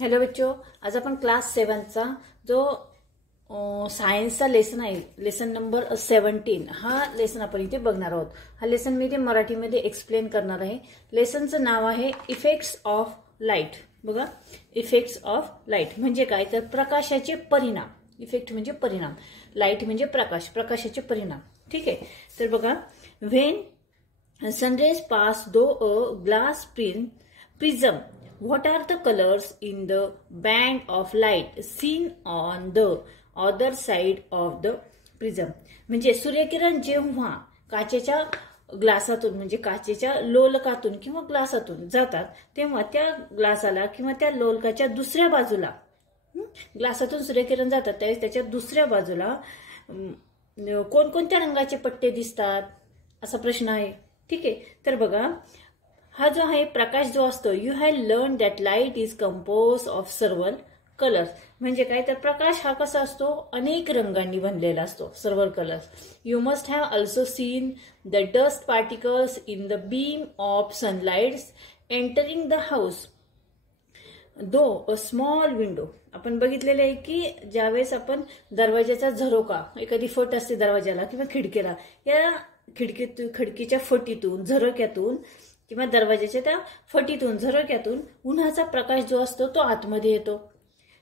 Hello बच्चों, आज आपण क्लास 7चा जो सायन्सचा लेसन आहे, लेसन नंबर 17 हा लेसन आपण इथे बघणार आहोत। हा लेसन मी इथे मराठीमध्ये एक्सप्लेन करणार आहे। लेसनचं नाव आहे इफेक्ट्स ऑफ लाईट। बघा, इफेक्ट्स ऑफ लाईट म्हणजे काय तर प्रकाशाचे परिणाम। इफेक्ट म्हणजे परिणाम, लाईट म्हणजे प्रकाश, प्रकाशाचे परिणाम। ठीक आहे, तर बघा, when sun rays pass through a glass prism, what are the colors in the band of light seen on the other side of the prism? म्हणजे सूर्यकिरण जेव्हा काचेच्या ग्लासातून म्हणजे काचेच्या लोलकातून किंवा ग्लासातून जातात तेव्हा त्या ग्लासाला किंवा त्या लोलकाच्या दुसऱ्या बाजूला, ग्लासातून सूर्यकिरण जातात त्यावेळेस त्याच्या दुसऱ्या बाजूला कोणकोणत्या रंगाचे पट्टे दिसतात असा प्रश्न आहे। ठीक आहे, तर बघा, हा जो आहे प्रकाश जो असतो, you have learn that light is compose of सर्वल colours. म्हणजे काय तर प्रकाश हा कसा असतो, अनेक रंगांनी बनलेला असतो, several colours. You must have also seen the dust particles in the beam of sunlight entering the house through a small window. आपण बघितलेले आहे की ज्यावेळेस आपण दरवाजाचा झरोका, एखादी फट असते दरवाजाला किंवा खिडकीला, या खिडकीच्या फटीतून, झरोक्यातून किंवा दरवाजाच्या त्या फटीतून, झरोक्यातून उन्हाचा प्रकाश जो असतो तो आतमध्ये येतो।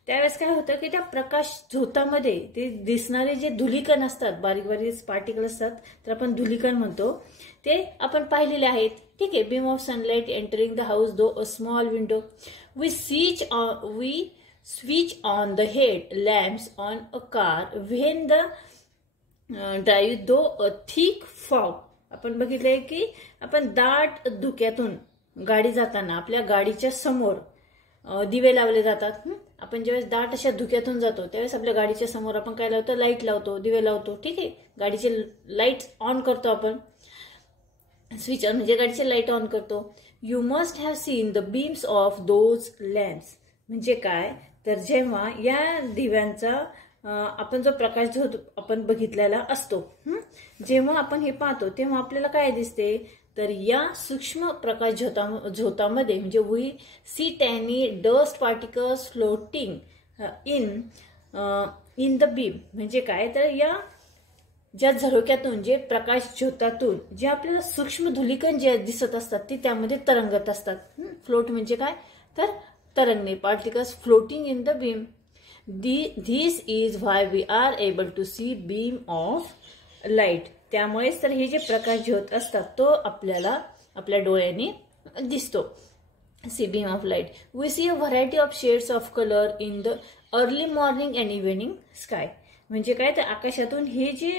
त्यावेळेस काय होतं की त्या प्रकाश झोतामध्ये ते दिसणारे जे धुलीकण असतात, बारीक बारीक पार्टिकल असतात, तर आपण धुलीकण म्हणतो, ते आपण पाहिलेले आहेत। ठीक आहे, beam of sunlight entering the house through a small window we switch on the head lamps on a car when the drive through a thick fog. आपण बघितलंय की आपण दाट धुक्यातून गाडी जाताना आपल्या गाडीच्या समोर दिवे लावले जातात। आपण ज्यावेळेस दाट अशा धुक्यातून जातो त्यावेळेस आपल्या गाडीच्या समोर आपण काय लावतो, लाईट लावतो, दिवे लावतो। ठीक आहे, गाडीचे लाईट ऑन करतो आपण, स्विच ऑन म्हणजे गाडीचे लाईट ऑन करतो। You must have seen the beams of those lamps म्हणजे काय तर जेव्हा या दिव्यांचा आपण जो प्रकाश जो आपण बघितलेला असतो, जेव्हा आपण हे पाहतो तेव्हा आपल्याला काय दिसते तर या सूक्ष्म प्रकाश झोतामध्ये म्हणजे we see tiny dust particles floating in the beam म्हणजे काय तर या ज्या झरोक्यातून, जे प्रकाश झोतातून जे आपल्याला सूक्ष्म धुलीकण जे दिसत असतात ते त्यामध्ये तरंगत असतात। फ्लोट म्हणजे काय तर तरंगणे, particles floating in the beam. This is why we are able to see beam of light. त्यामुळेच तर हे जे प्रकाश झोत असतात तो आपल्याला आपल्या डोळ्यांनी दिसतो। See beam of light we see a variety of shades of colour in the early morning and evening sky. म्हणजे काय तर आकाशातून हे जे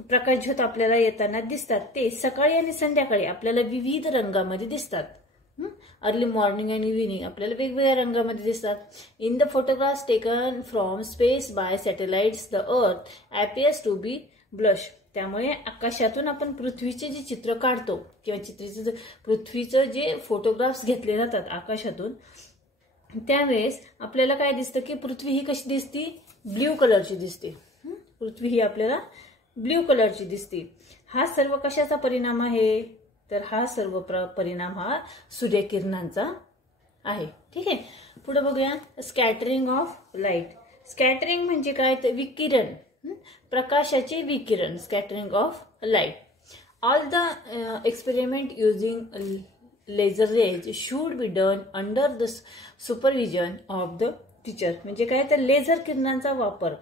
प्रकाश झोत आपल्याला येताना दिसतात ते सकाळी आणि संध्याकाळी आपल्याला विविध रंगामध्ये दिसतात। अर्ली मॉर्निंग अँड इव्हिनिंग आपल्याला वेगवेगळ्या रंगामध्ये दिसतात। In the photographs taken from space by satellites the earth appears to be blush. त्यामुळे आकाशातून आपण पृथ्वीचे जे चित्र काढतो किंवा पृथ्वीचं जे फोटोग्राफ्स घेतले जातात आकाशातून, त्यावेळेस आपल्याला काय दिसतं की पृथ्वी ही कशी दिसते, ब्ल्यू कलरची दिसते। पृथ्वी ही आपल्याला ब्ल्यू कलरची दिसते। हा सर्व कशाचा परिणाम आहे तर हा सर्व परिणाम हा सूर्यकिरणांचा आहे। ठीक आहे, पुढे बघूया स्कॅटरिंग ऑफ लाईट। स्कॅटरिंग म्हणजे काय तर विकिरण, प्रकाशाचे विकिरण, scattering of light. All the experiment using laser rays should be done under the supervision of the teacher. म्हणजे काय तर लेझर किरणांचा वापर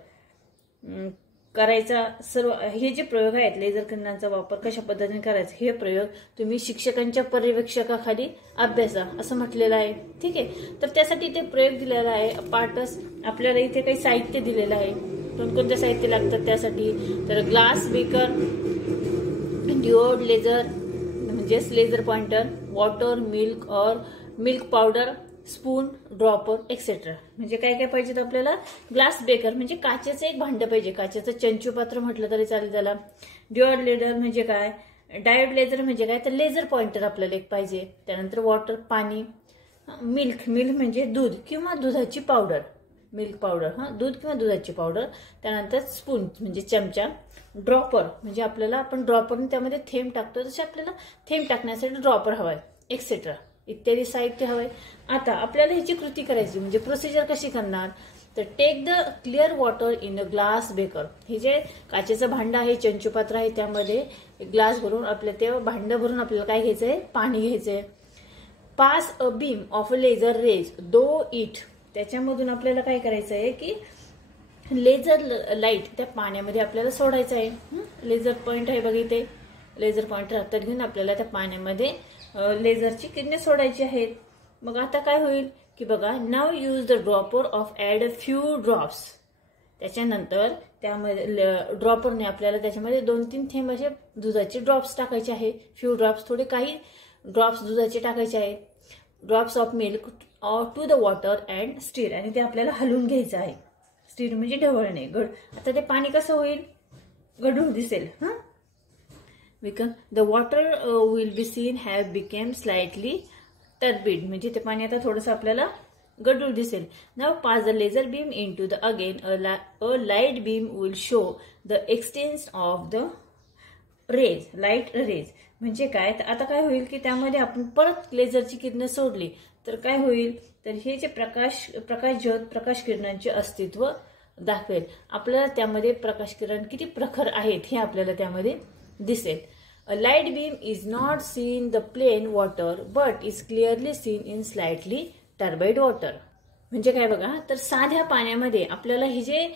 करायचा, सर्व हे जे प्रयोग आहेत लेझर किरणांचा वापर कशा पद्धतीने करायचा हे प्रयोग तुम्ही शिक्षकांच्या पर्यवेक्षकाखाली अभ्यासा असं म्हटलेलं आहे। ठीक आहे, तर त्यासाठी ते प्रयोग दिलेला आहे। पार्टस आपल्याला इथे काही साहित्य दिलेलं आहे, कोणकोणते साहित्य लागतात त्यासाठी तर ग्लास बेकर, डिओड लेझर म्हणजेच laser pointer, water, milk or milk powder, spoon, dropper etcetera. म्हणजे काय काय पाहिजेत आपल्याला, ग्लास बेकर म्हणजे काचेचं एक भांड पाहिजे, काचेचं चंचू पात्र म्हटलं तरी चालेल त्याला। डिओड लेझर म्हणजे काय, डायोड लेझर म्हणजे काय तर लेझर पॉइंटर आपल्याला एक पाहिजे। त्यानंतर वॉटर पाणी, मिल्क म्हणजे दूध किंवा दुधाची पावडर, मिल्क पावडर, दूध किंवा दुधाची पावडर। त्यानंतर स्पून म्हणजे चमचा, ड्रॉपर म्हणजे आपल्याला आपण ड्रॉपरने त्यामध्ये थेंब टाकतो तसे आपल्याला थेंब टाकण्यासाठी ड्रॉपर हवाय एक्सेट्रा। इत्यादी साहित्य हवंय. आता आपल्याला ह्याची कृती करायची म्हणजे प्रोसिजर कशी करणार, तर take the clear water in a glass beaker. हे जे काचेचं भांडं आहे, चंचुपात्र आहे, त्यामध्ये ग्लास भरून आपल्या ते भांडं भरून आपल्याला काय घ्यायचंय, पाणी घ्यायचंय. Pass a beam of a laser rays through it. त्याच्यामधून आपल्याला काय करायचं आहे की लेझर लाईट त्या पाण्यामध्ये आपल्याला सोडायचं आहे. लेझर पॉइंट आहे बघा इथे, लेझर पॉइंट हातात घेऊन आपल्याला त्या पाण्यामध्ये लेझरची किरणे सोडायची आहेत. मग आता काय होईल की बघा, now use the dropper of add a few drops. त्याच्यानंतर त्यामध्ये ड्रॉपरने आपल्याला त्याच्यामध्ये 2-3 थेंब असे दुधाचे ड्रॉप्स टाकायचे आहे. फ्यू ड्रॉप्स, थोडे काही ड्रॉप्स दुधाचे टाकायचे आहेत. Drops of milk to the water and stir. आणि ते आपल्याला हलवून घ्यायचं आहे. स्टीर म्हणजे ढवळणे. आता ते पाणी कसं होईल, गढूळ दिसेल. The water will be seen have become slightly turbid. म्हणजे ते पाणी आता थोडंसं आपल्याला गढूळ दिसेल. Now pass the laser beam into the again a light beam will show the extent of the rays. Light rays म्हणजे काय, तर आता काय होईल की त्यामध्ये आपण परत लेझरची किरणे सोडली तर काय होईल, तर हे जे प्रकाश ज्योत प्रकाश किरणांचे अस्तित्व दाखवेल. आपल्याला त्यामध्ये प्रकाश किरण किती प्रखर आहेत हे आपल्याला त्यामध्ये दिसेल. A light beam is not seen the plain water but is clearly seen in slightly turbid water. म्हणजे काय बघा, तर साध्या पाण्यामध्ये आपल्याला हे जे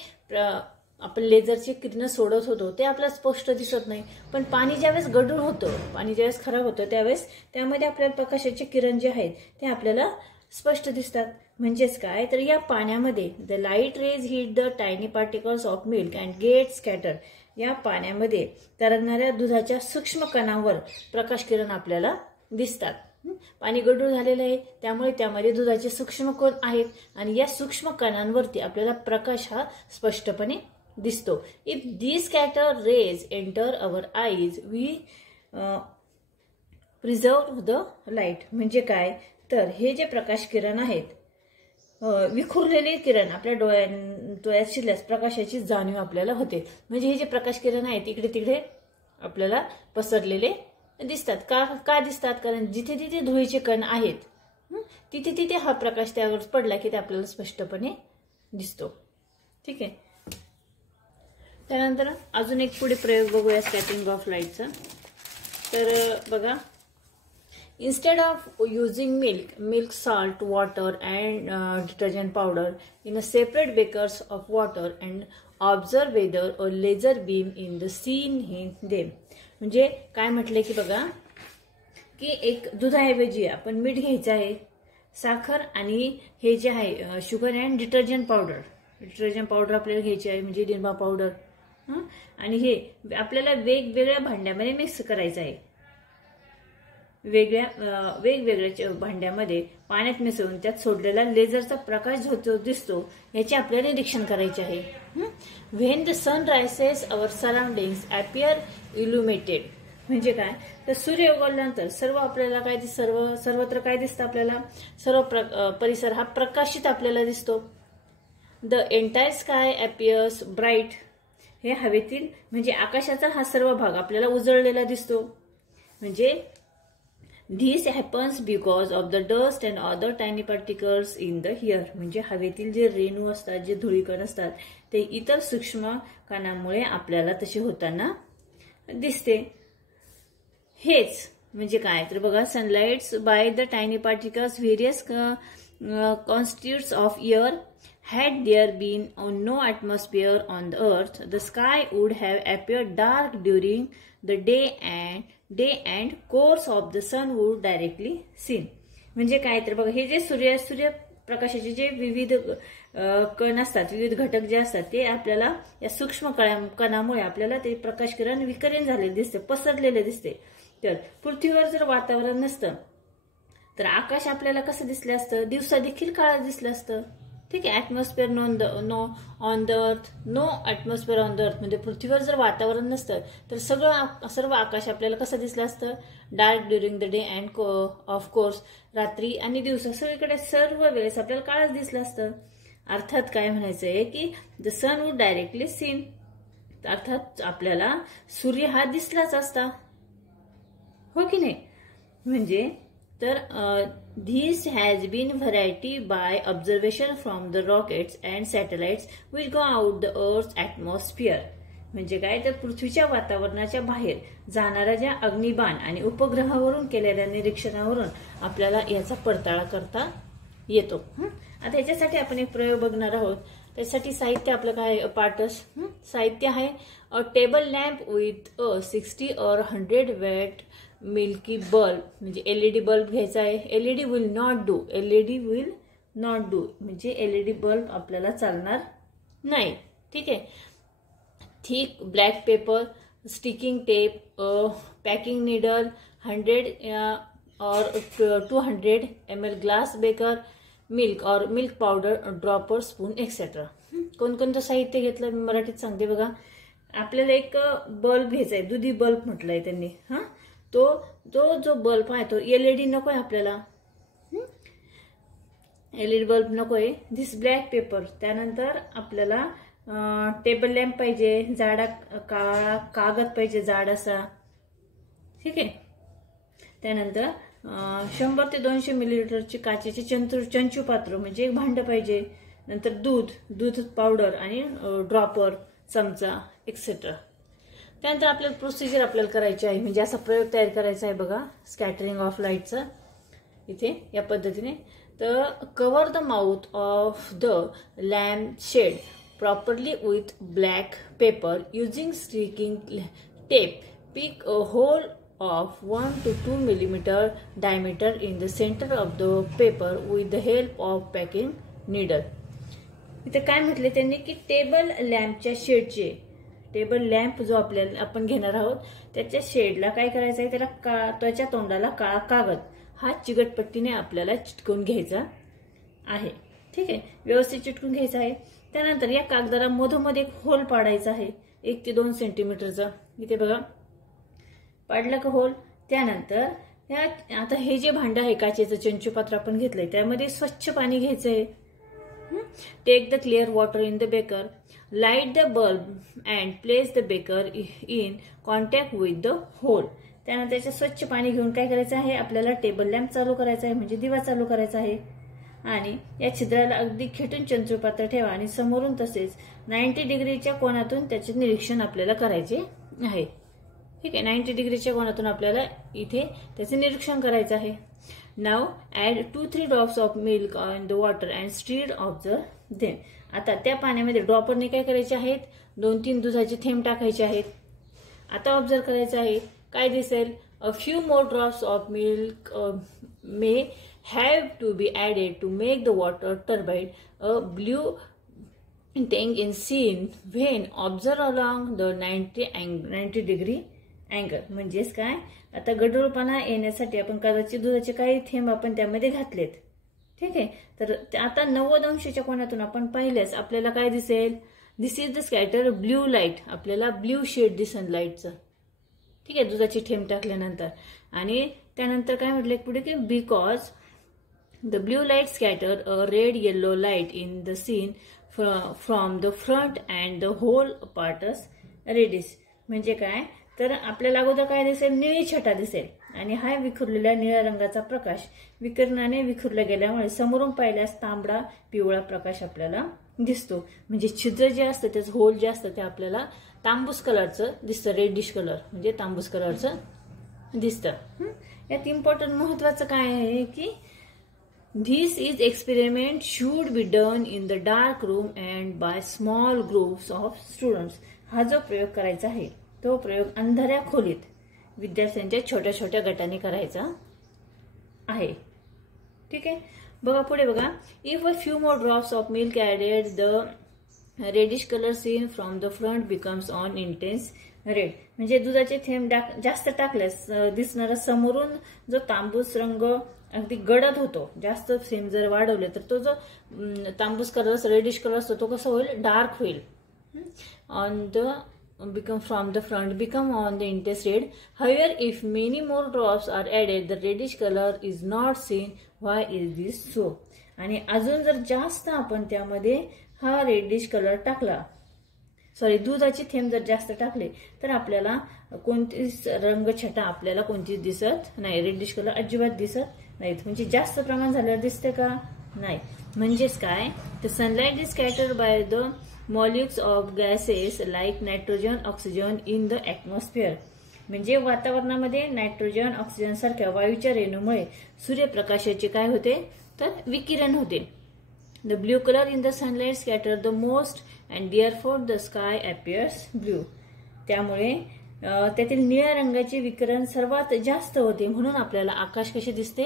आपण लेझरची किरण सोडत होतो ते आपल्याला स्पष्ट दिसत नाही. पण पाणी ज्यावेळेस गढूळ होतं, पाणी ज्यावेळेस खराब होतं, त्यावेळेस त्यामध्ये आपल्याला प्रकाशाचे किरण जे आहेत ते आपल्याला स्पष्ट दिसतात. म्हणजेच काय, तर या पाण्यामध्ये the light rays hit the tiny particles of milk and get scatter. या पाण्यामध्ये तरंगणाऱ्या दुधाच्या सूक्ष्म कणांवर प्रकाश किरण आपल्याला दिसतात. पाणी गढूळ झालेलं आहे त्यामुळे त्यामध्ये दुधाचे सूक्ष्म कण आहेत आणि या सूक्ष्म कणांवरती आपल्याला प्रकाश हा स्पष्टपणे दिसतो. If the scatter rays enter our eyes we preserve the light. म्हणजे काय, तर हे जे प्रकाश किरण आहेत, विखुरलेले किरण आपल्या डोळ्यात शिरल्यास प्रकाशाची जाणीव आपल्याला होते. म्हणजे हे जे प्रकाश किरण आहेत इकडे तिकडे आपल्याला पसरलेले दिसतात. का दिसतात, कारण जिथे जिथे धुळीचे कण आहेत तिथे तिथे हा प्रकाश त्यावर पडला की ते आपल्याला स्पष्टपणे दिसतो. ठीक आहे. त्यानंतर अजून एक पुढे प्रयोग बघूया स्कॅटरिंग ऑफ लाईटचा. तर बघा, instead of using milk, salt, water and detergent powder in a separate bakers of water and observe whether a laser beam in the scene in them. म्हणजे काय म्हटले की बघा, की एक दुधाऐवजी आपण मीठ घ्यायचं आहे, साखर आणि हे जे आहे शुगर अँड डिटर्जंट पावडर आपल्याला घ्यायची आहे, म्हणजे निरमा पावडर. आणि हे आपल्याला वेगवेगळ्या भांड्यामध्ये मिक्स करायचं आहे. वेगवेगळ्या भांड्यामध्ये पाण्यात मिसळून त्यात सोडलेला लेझरचा प्रकाश जो दिसतो याचे आपल्याला निरीक्षण करायचे आहे. When the sun rises our surroundings appear illuminated. म्हणजे काय, तर सूर्य उगवल्यानंतर आपल्याला काय सर्वत्र काय दिसतं, आपल्याला सर्व परिसर हा प्रकाशित आपल्याला दिसतो. The entire sky appears bright. हे हवेतील म्हणजे आकाशाचा हा सर्व भाग आपल्याला उजळलेला दिसतो. म्हणजे This happens because of the dust and other tiny particles in the air. म्हणजे हवेतील जे रेणू असतात, जे धुळीकण असतात, ते इतर सूक्ष्म कणांमुळे आपल्याला तसे होताना दिसते. हेच म्हणजे काय, तर बघा, sunlights by the tiny particles various constitutes of air. Had there been no atmosphere on the earth, the sky would have appeared dark during the day and course of the sun would directly seen. म्हणजे काय, तर बघा, हे जे सूर्यप्रकाशाचे जे विविध कण असतात, विविध घटक जे असतात, ते आपल्याला या सूक्ष्म कणामुळे आपल्याला ते प्रकाश किरण विकिरण झालेले दिसते, पसरलेले दिसते. तर पृथ्वीवर जर वातावरण नसतं तर आकाश आपल्याला कसं दिसलं असतं, दिवसा देखील काळं दिसलं असतं. ठीक आहे. Atmosphere no on the earth, no atmosphere on the earth. म्हणजे पृथ्वीवर जर वातावरण नसतं तर सर्व आकाश आपल्याला कसं दिसलं असतं, dark during the day and of course. रात्री आणि दिवसा सगळीकडे सर्व वेळेस आपल्याला काळच दिसलं असतं. अर्थात काय म्हणायचंय की the sun would directly seen. अर्थात आपल्याला सूर्य हा दिसलाच असता, हो की नाही. म्हणजे तर This has been variety by observation from the rockets and satellites which go out the Earth's atmosphere. म्हणजे काय तर पृथ्वीच्या वातावरणाच्या बाहेर जाणाऱ्या ज्या अग्निबाण आणि उपग्रहावरून केलेल्या निरीक्षणावरून आपल्याला याचा पडताळा करता येतो. आता याच्यासाठी आपण एक प्रयोग बघणार आहोत. त्यासाठी साहित्य आपलं काय पार्टस साहित्य आहे. A table lamp with a 60 or 100 watt milky bulb म्हणजे एलईडी बल्ब घ्यायचा आहे. LED will not do. LED will not do म्हणजे एलईडी बल्ब आपल्याला चालणार नाही. ठीक आहे. Thick black paper, sticking tape, packing needle, 100 or 200 ml glass beaker, milk or milk powder, dropper, spoon etcetera. कोणकोणतं साहित्य घेतलं मी मराठीत सांगते बघा. आपल्याला एक बल्ब घ्यायचा आहे. दुधी बल्ब म्हटलंय त्यांनी. तो जो बल्ब आहे तो एलईडी नकोय आपल्याला. एलईडी बल्ब नकोय. This black paper. त्यानंतर आपल्याला टेबल लॅम्प पाहिजे. जाडा काळा कागद पाहिजे जाड असा. ठीक आहे. त्यानंतर 100 ते 200 मिलीलिटरची काचेचे चंचू पात्र म्हणजे एक भांड पाहिजे. नंतर दूध पावडर आणि ड्रॉपर, चमचा एक्सेट्रा. त्यानंतर आपल्याला प्रोसिजर आपल्याला करायची आहे म्हणजे असा प्रयोग तयार करायचा आहे बघा स्कॅटरिंग ऑफ लाईटचा. इथे या पद्धतीने तर cover the mouth of the lamp shade properly with black paper using sticking tape. Pick a hole of 1 to 2 millimeter diameter in the center of the paper with the help of packing needle. इथे काय म्हटले त्यांनी की table लॅम्पच्या शेडचे table lamp जो आपल्याला आपण घेणार आहोत त्याच्या शेडला काय करायचं आहे त्याला त्याच्या तोंडाला काळा कागद हा चिकटपट्टीने आपल्याला चिटकवून घ्यायचा आहे. ठीक आहे. व्यवस्थित चिटकून घ्यायचा आहे. त्यानंतर या कागदाला मधोमध एक होल पाडायचा आहे 1 ते 2 सेंटीमीटरचा. इथे बघा पाडलं का होल. त्यानंतर आता हे जे भांड आहे काचेचं चंचूपात्र आपण घेतलंय त्यामध्ये स्वच्छ पाणी घ्यायचंय. Take the clear water in the beaker. Light the bulb and place the beaker in contact with the hole. त्यानंतर त्याचं स्वच्छ पाणी घेऊन काय करायचं आहे आपल्याला टेबल लॅम्प चालू करायचा आहे म्हणजे दिवा चालू करायचा आहे. आणि या छिद्राला अगदी खेटून चंचूपात्र ठेवा आणि समोरून तसेच 90 डिग्रीच्या कोनातून त्याचे निरीक्षण आपल्याला करायचे आहे. ठीक आहे. 90 डिग्रीच्या कोनातून आपल्याला इथे त्याचे निरीक्षण करायचं आहे. Now add 2-3 drops of milk on the water and stir observe them. आता त्या पाण्यामध्ये ड्रॉपरने काय करायचे आहेत 2-3 दुधाचे थेंब टाकायचे आहेत. आता ऑब्झर्व करायचं आहे काय दिसेल. A few more drops of milk may have to be added to make the water turbid. A blue thing in seen when observe along the 90 degree angle. म्हणजेच काय आता गढूळपणा येण्यासाठी आपण कदाचित दुधाचे काही थेंब आपण त्यामध्ये घातलेत. ठीक आहे. तर आता 90 अंशाच्या कोनातून आपण पाहिल्यास आपल्याला काय दिसेल. This is the scatter blue light. आपल्याला ब्ल्यू शेड दिसेल लाईटचं. ठीक आहे. दुधाचे थेंब टाकल्यानंतर आणि त्यानंतर काय म्हटले पुढे की because the blue light scatter a red yellow light in the seen from the front and the whole parts reddish. म्हणजे काय तर आपल्याला अगोदर काय दिसेल निळी छटा दिसेल आणि हा विखुरलेल्या निळ्या रंगाचा प्रकाश विकिरणाने विखुरला गेल्यामुळे समोरून पाहिल्यास तांबडा पिवळा प्रकाश आपल्याला दिसतो. म्हणजे छिद्र जे असतं त्याचं होल जे असतं ते आपल्याला तांबूस कलरचं दिसतं. रेडिश कलर म्हणजे तांबूस कलरचं दिसतं. यात इम्पॉर्टंट महत्वाचं काय आहे की This is experiment should be done in the dark room and by small groups of students. हा जो प्रयोग करायचा आहे तो प्रयोग अंधाऱ्या खोलीत विद्यार्थ्यांच्या छोट्या छोट्या गटाने करायचा आहे. ठीक आहे. बघा पुढे बघा. If a few more drops of milk added the reddish colour seen from the front becomes on intense red. म्हणजे दुधाचे थेंब जास्त टाकल्यास दिसणारा समोरून जो तांबूस रंग अगदी गडद होतो. जास्त थेंब जर वाढवले तर तो जो तांबूस कलर रेडिश कलर असतो तो कसा होईल डार्क होईल. On the become from the front become on the intense red. However, if many more drops are added, the reddish color is not seen. Why is this so? आणि अजून जर जास्त आपण त्यामध्ये हा रेडिश कलर टाकला दुधाचे थेंब जर जास्त टाकले तर आपल्याला कोणतीच रंगछटा आपल्याला कोणतीच दिसत नाही. रेडिश कलर अजिबात दिसत नाहीत. म्हणजे जास्त प्रमाण झाल्यावर दिसते का? नाही. म्हणजेच काय, the sunlight is scattered by the molecules of gases like nitrogen oxygen in the atmosphere. म्हणजे वातावरणामध्ये नायट्रोजन ऑक्सिजन सारख्या वायूच्या रेणूमुळे सूर्यप्रकाशाचे काय होते, तर विकिरण होते. The blue colour in the sunlight scatter the most and therefore the sky appears blue. त्यामुळे त्यातील निळ्या रंगाचे विकिरण सर्वात जास्त होते, म्हणून आपल्याला आकाश कसे दिसते,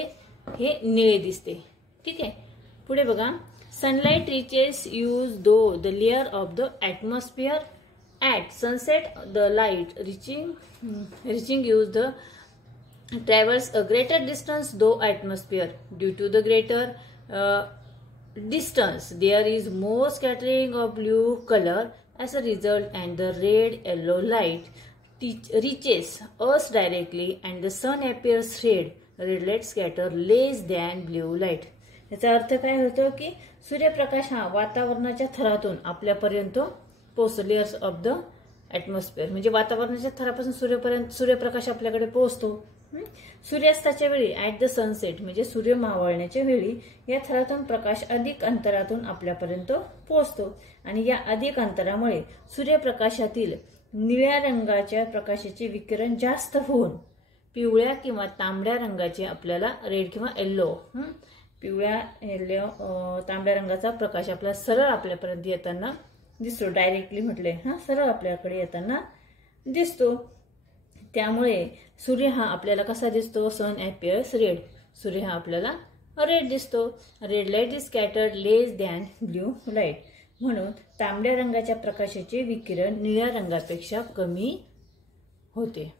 हे निळे दिसते. ठीक आहे. पुढे बघा, sunlight reaches us through the layer of the atmosphere at sunset. The light reaching us the travels a greater distance though atmosphere. Due to the greater distance, there is more scattering of blue color as a result, and the red yellow light reaches us directly and the sun appears red. Red light scatter less than blue light. याचा अर्थ काय होतो की सूर्यप्रकाश हा वातावरणाच्या थरातून आपल्यापर्यंत पोहोचतो. लेयर्स ऑफ द ॲटमॉस्फिअर म्हणजे वातावरणाच्या थरापासून सूर्यप्रकाश आपल्याकडे पोहोचतो. सूर्यास्ताच्या वेळी ऍट द सनसेट म्हणजे सूर्य मावळण्याच्या वेळी या थरातून प्रकाश अधिक अंतरातून आपल्यापर्यंत पोहोचतो आणि या अधिक अंतरामुळे सूर्यप्रकाशातील निळ्या रंगाच्या प्रकाशाचे विकिरण जास्त होऊन पिवळ्या किंवा तांबड्या रंगाचे आपल्याला रेड किंवा येल्लो पिवळ्या तांबड्या रंगाचा प्रकाश आपला सरळ आपल्यापर्यंत येताना दिसतो. डायरेक्टली म्हटले सरळ आपल्याकडे येताना दिसतो. त्यामुळे सूर्य हा आपल्याला कसा दिसतो, सन ॲपियर्स रेड. सूर्य हा आपल्याला रेड दिसतो. Red light is scattered less than blue light. म्हणून तांबड्या रंगाच्या प्रकाशाचे विकिरण निळ्या रंगापेक्षा कमी होते.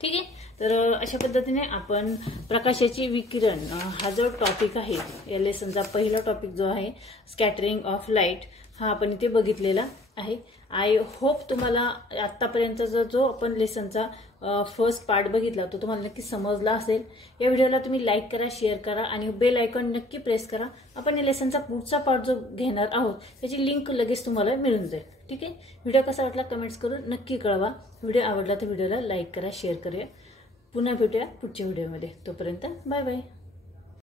ठीक आहे. तर अशा पद्धतीने आपण प्रकाशाचे विकिरण हा जो टॉपिक आहे या लेसनचा पहिला टॉपिक जो आहे स्कॅटरिंग ऑफ लाईट हा आपण इथे बघितलेला आहे. आय होप तुम्हाला आतापर्यंतचा जो आपण लेसनचा फर्स्ट पार्ट बघितला तो तुम्हाला नक्की समजला असेल. या व्हिडिओला तुम्ही लाईक करा, शेअर करा आणि बेल आयकॉन नक्की प्रेस करा. आपण या लेसनचा पुढचा पार्ट जो घेणार आहोत त्याची लिंक लगेच तुम्हाला मिळून जाईल. ठीक आहे. व्हिडिओ कसा वाटला कमेंट्स करून नक्की कळवा. व्हिडिओ आवडला तर व्हिडिओला लाईक करा, शेअर करूया. पुन्हा भेटूया पुढच्या व्हिडिओमध्ये. तोपर्यंत बाय बाय.